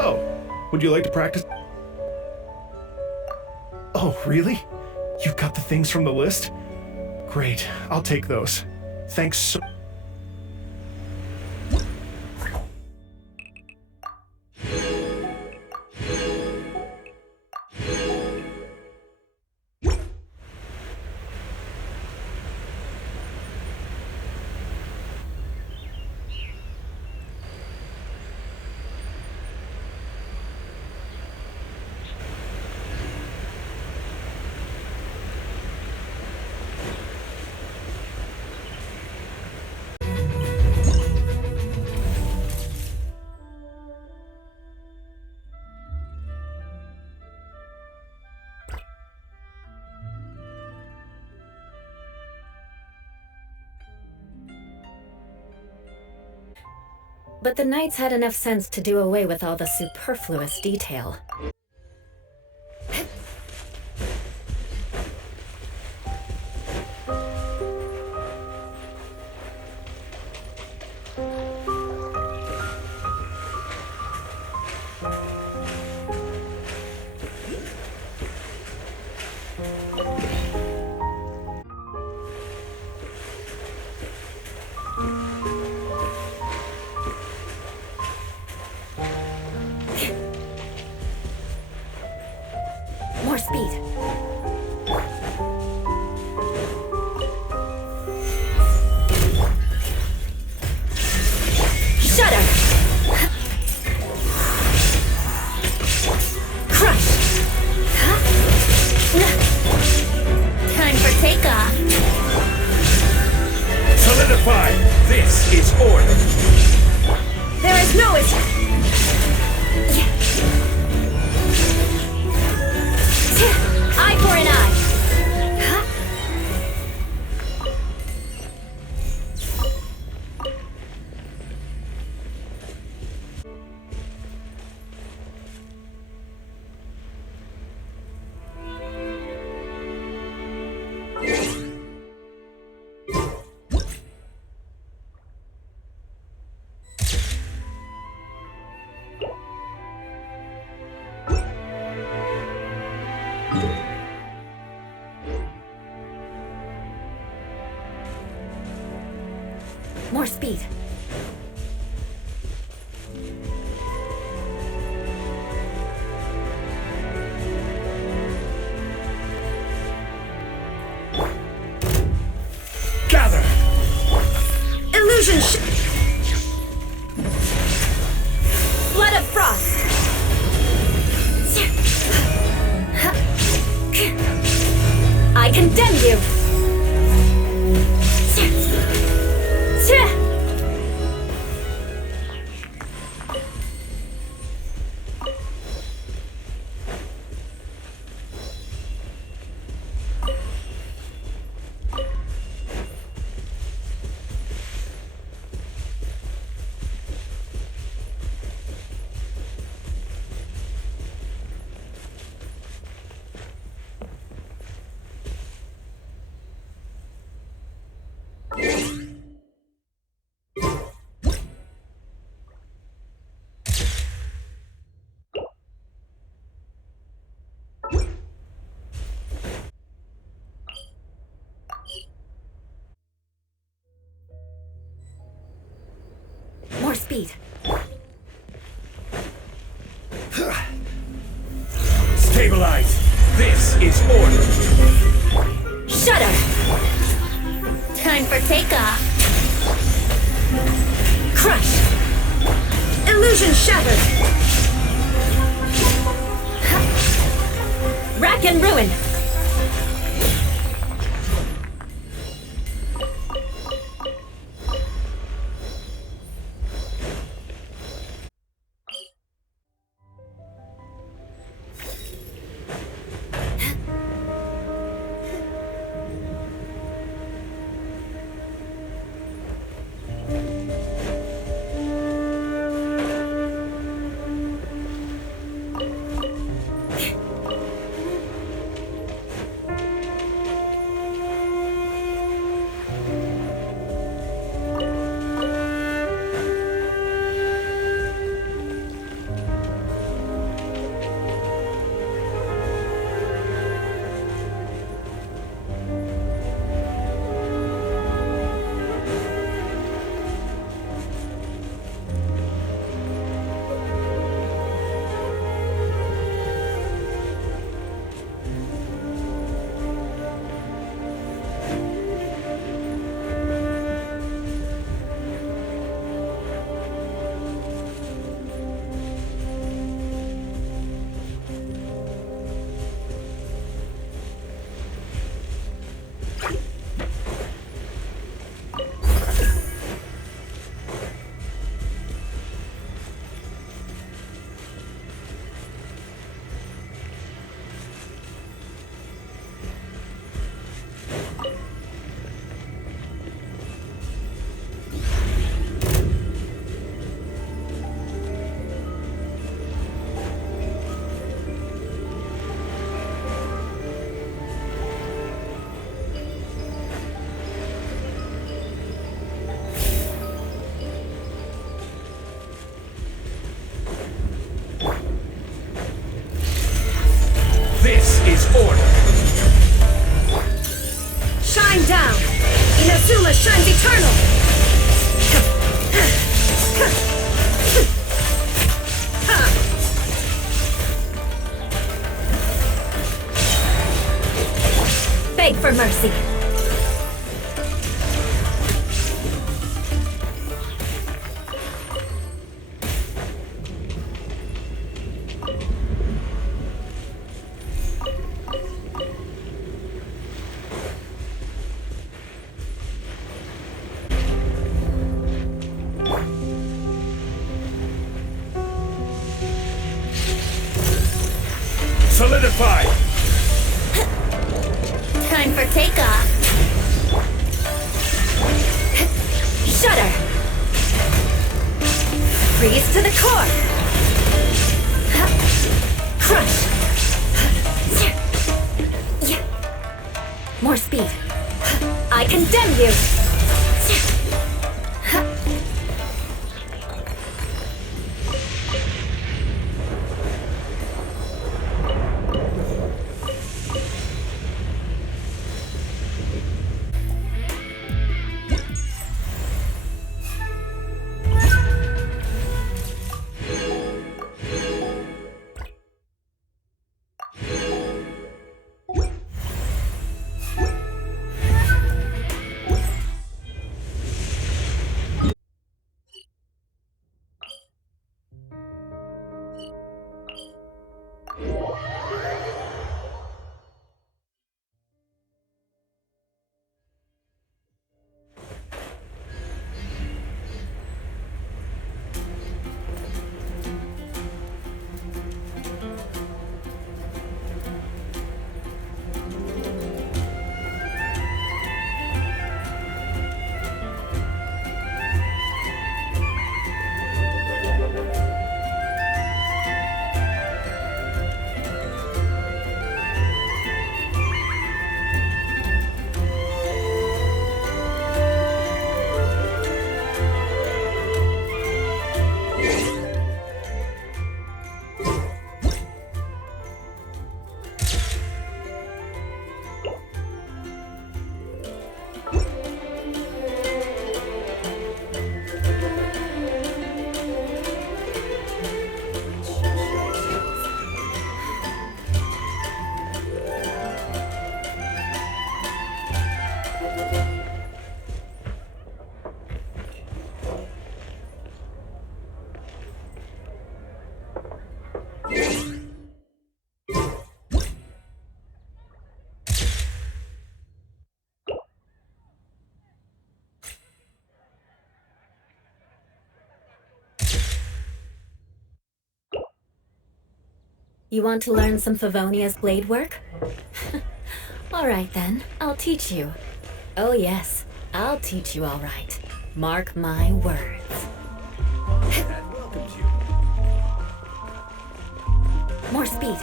hello. Would you like to practice? Oh, really? You've got the things from the list? Great, I'll take those. Thanks so... But the knights had enough sense to do away with all the superfluous detail. More speed. Shudder! Crush! Time for takeoff. Solidify! This is order! There is no issue! Eye for an eye! More speed. Gather! Illusion Flood of frost! I condemn you! More speed. Stabilize! This is order! Shudder! Time for takeoff. Crush! Illusion shattered! Rack and ruin! down! Inazuma shines eternal! Beg for mercy! Solidify! Time for takeoff. Shudder! Freeze to the core! Crush! More speed! I condemn you! You want to learn some Favonia's blade work? Alright then, I'll teach you. Oh yes, I'll teach you alright. Mark my words. That welcomes you. More speed.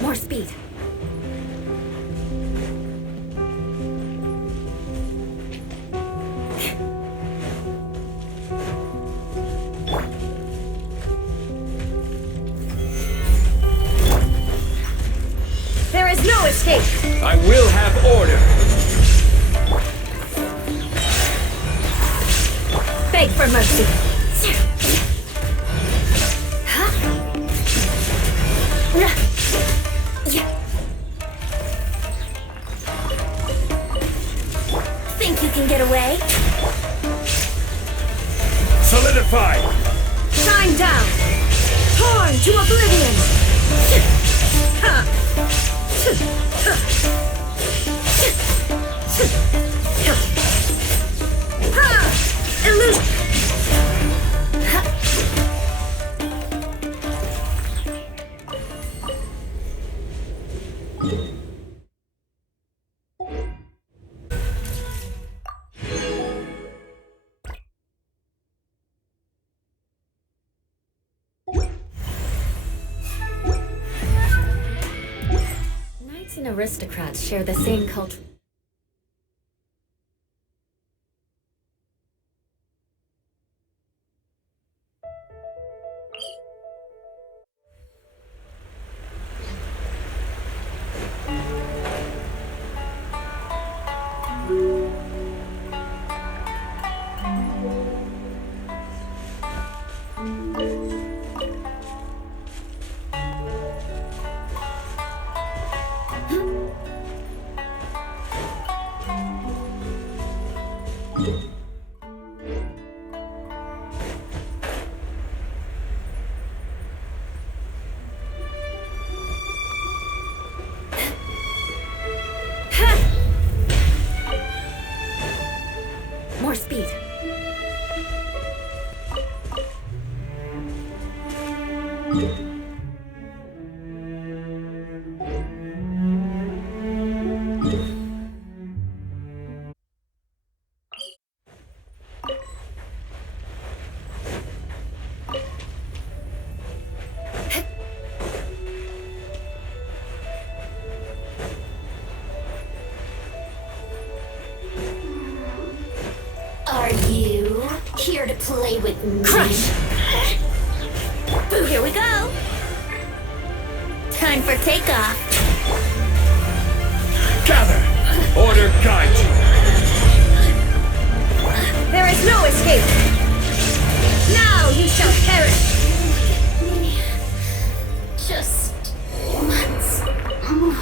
More speed. There is no escape. I will have order. Beg for mercy. Think you can get away? Purified! Shine down! Torn to oblivion! Illusion! Knights and aristocrats share the same culture. More speed. Are you here to play with me? Crush! Here we go. Time for takeoff. Gather! Order guide you! There is no escape! Now you shall perish! Just once more.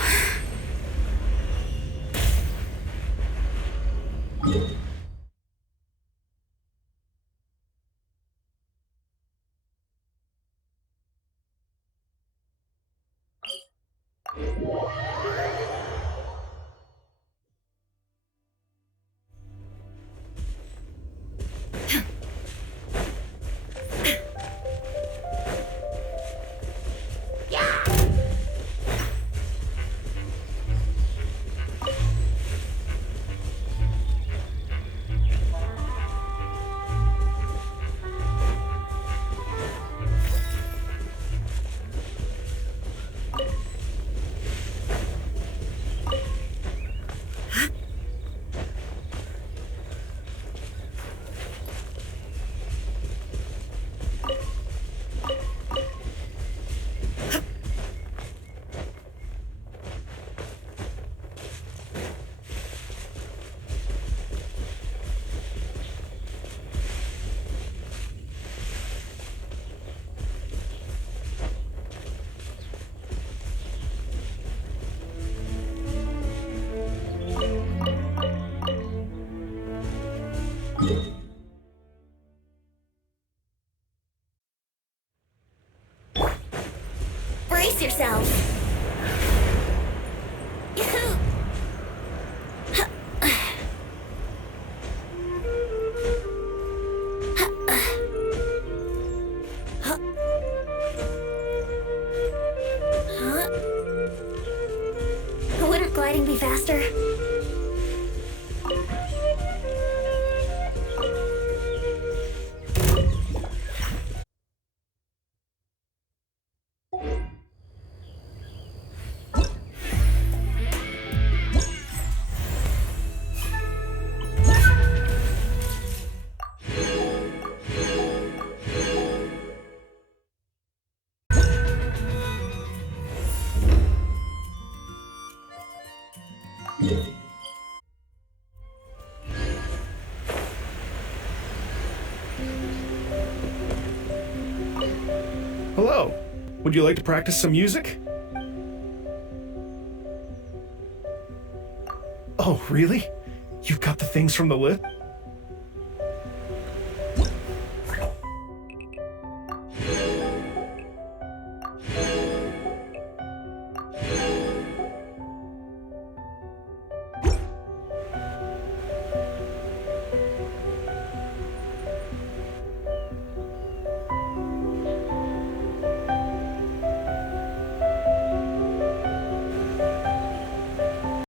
Brace yourself. Wouldn't gliding be faster? Hello. Would you like to practice some music? Oh, really? You've got the things from the list?